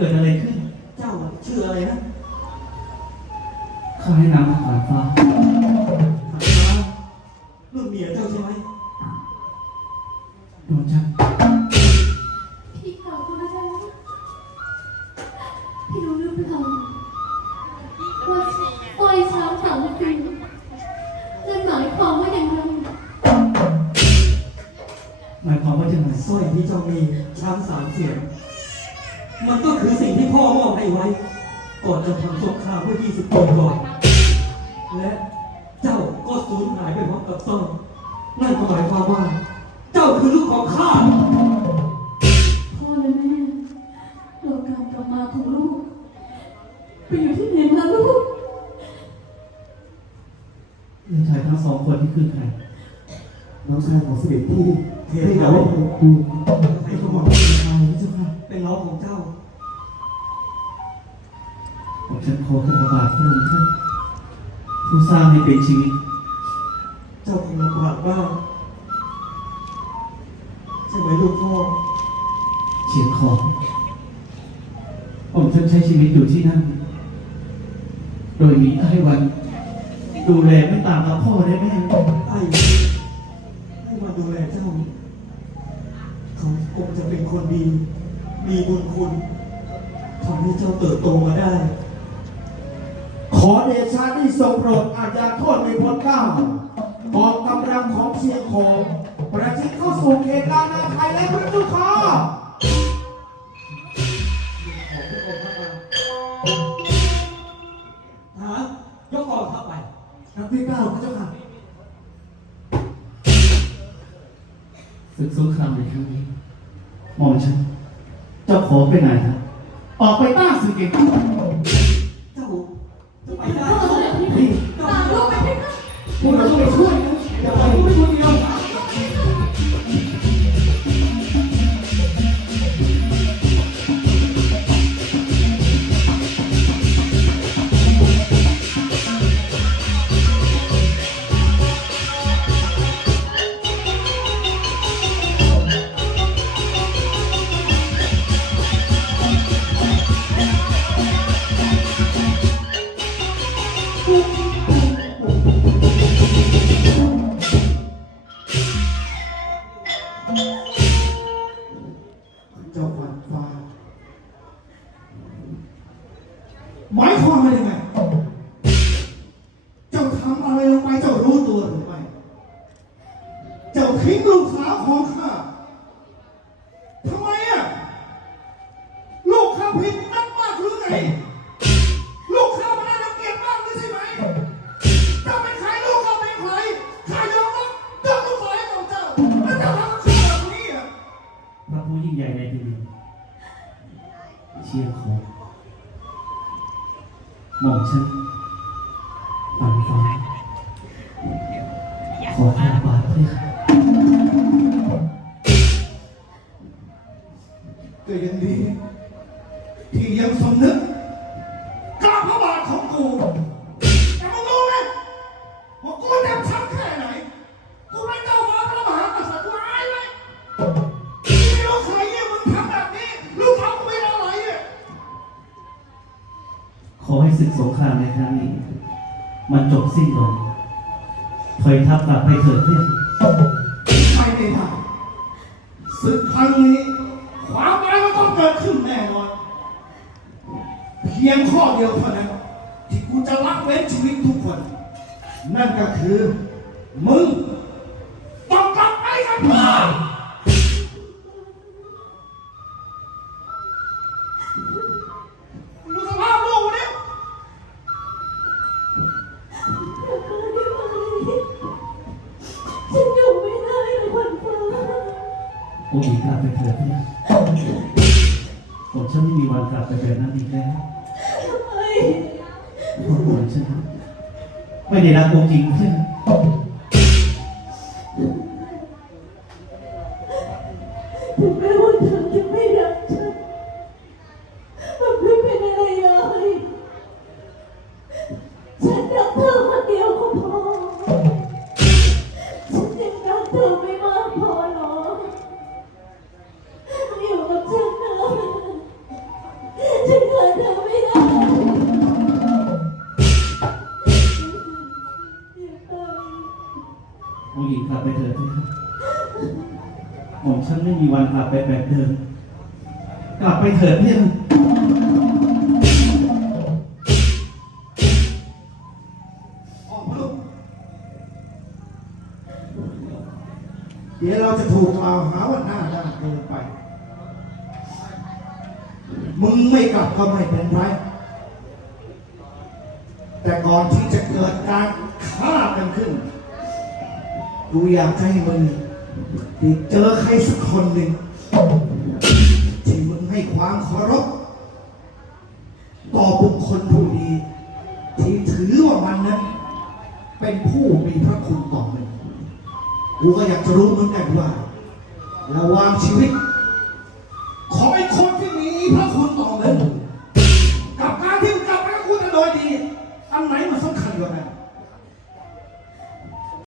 มันเกิดอะไรขึ้น เจ้าชื่ออะไรนะข้าให้นามว่าขวานฟ้าสายฟ้ารุ่นเมียเจ้าใช่ไหมโดนจับพี่กลับมาแล้วพี่รู้หรือเปล่าว่าปล่อยช้างสามปีนั่นหมายความว่าอย่างไรหมายความว่าจะไงสร้อยที่เจ้ามีช้างสามเสียง มันก็คือสิ่งที่พ่อมอบให้ไว้ ก่อนจะทำสงครามเมื่อ 20ปีก่อน และเจ้าก็สูญหายไปพร้อมกับสร้อยนั่นก็หมายความว่า เจ้าคือลูกของข้า พ่อและแม่โลกการกลับมาของลูก ไปอยู่ที่ไหนมาลูกเรื่องชายทั้งสองคนที่คือใคร น้องชายของเสด็จพี่เห็นให้แล้เราวดูใครก็บอกใคร เจ้าค่ะเป็นน้องของเจ้า ผมฉันขอพระบาทพระองค์ท่านผู้สร้างให้เป็นชีวิต เจ้าคงลำบากบ้างใช่ไหมลูกพ่อเฉียงของ ผมฉันใช้ชีวิตอยู่ที่นั่น โดยมีไอ้วัน ดูแลไม่ต่างกับพ่อและแม่ไอ้ให้มาดูแลเจ้า เขาคงจะเป็นคนดี มีบุญคุณทำให้เจ้าเติบโตมาได้ ขอเดชะที่ทรงโปรดอาญาโทษในพ้นเกล้าออกกำลังของเชียงของ ประชิดเข้าสู่เขตลานาไทยและพระเจ้าค่ะหารยกกองทัพไปนักพี่เกล้าพระเจ้าค่ะศึกสงครามในครั้งนี้หมอมฉัน เจ้าขอไปไหนครับออกไปต้าสื่อเก่ง เจ้าขวัญฟ้าหมายความว่ายังไง เจ้าทำอะไรลงไปเจ้ารู้ตัวหรือไม่ เจ้าทิ้งลูกสาวของข้า หมอมฉันฝันฟ้าขอพระบาทเพื่อก็ยังดี ที่ยังสำนึกกล้าพระบาทของกู แต่มึงรู้ไหมว่ากูเจ็บช้ำแค่ไหน กูเป็นเจ้าฟ้าพระมหากษัตริย์กูอายไหม ศึกสงครามในครั้งนี้ มันจบสิ้นลงถอยทัพกลับไปเถิดเพื่อนไม่ได้ทำศึกครั้งนี้ ความร้ายมันต้องเกิดขึ้นแน่นอน เพียงข้อเดียวเท่านั้นที่กูจะรักเว้นชีวิตทุกคน นั่นก็คือ มึงต้องกลับไปกับพ่อ โอ้ยกลับไปเถิดเพื่อนผมฉันไม่มีวันกลับไปแบบนั้นอีกแล้วทำไมเพราะผมฉันไม่ได้รักองค์หญิงเพื่อนถึงแม้ว่าเธอจะไม่รักฉันมันไม่เป็นอะไรเลยฉันรักเธอคนเดียวก็พอฉันยังรักเธอไม่มากพอ องหญิงกลับไปเถิดเถอะหม่อมฉันไม่มีวันกลับไปแบบเดิม กลับไปเถิดเพี่อนออกมาลูกเดี๋ยวเราจะถูกกล่าวหาว่าหน้าด้านเกินไป มึงไม่กลับก็ไม่เป็นไร แต่ก่อนที่จะเกิดการฆ่ากันขึ้น กูอยากให้มึงได้เจอใครสักคนหนึ่งที่มึงให้ความเคารพต่อบุคคลผู้ดีที่ถือว่ามันนั้น เป็นผู้มีพระคุณต่อมึงกูก็อยากจะรู้เหมือนกันว่าระหว่างชีวิต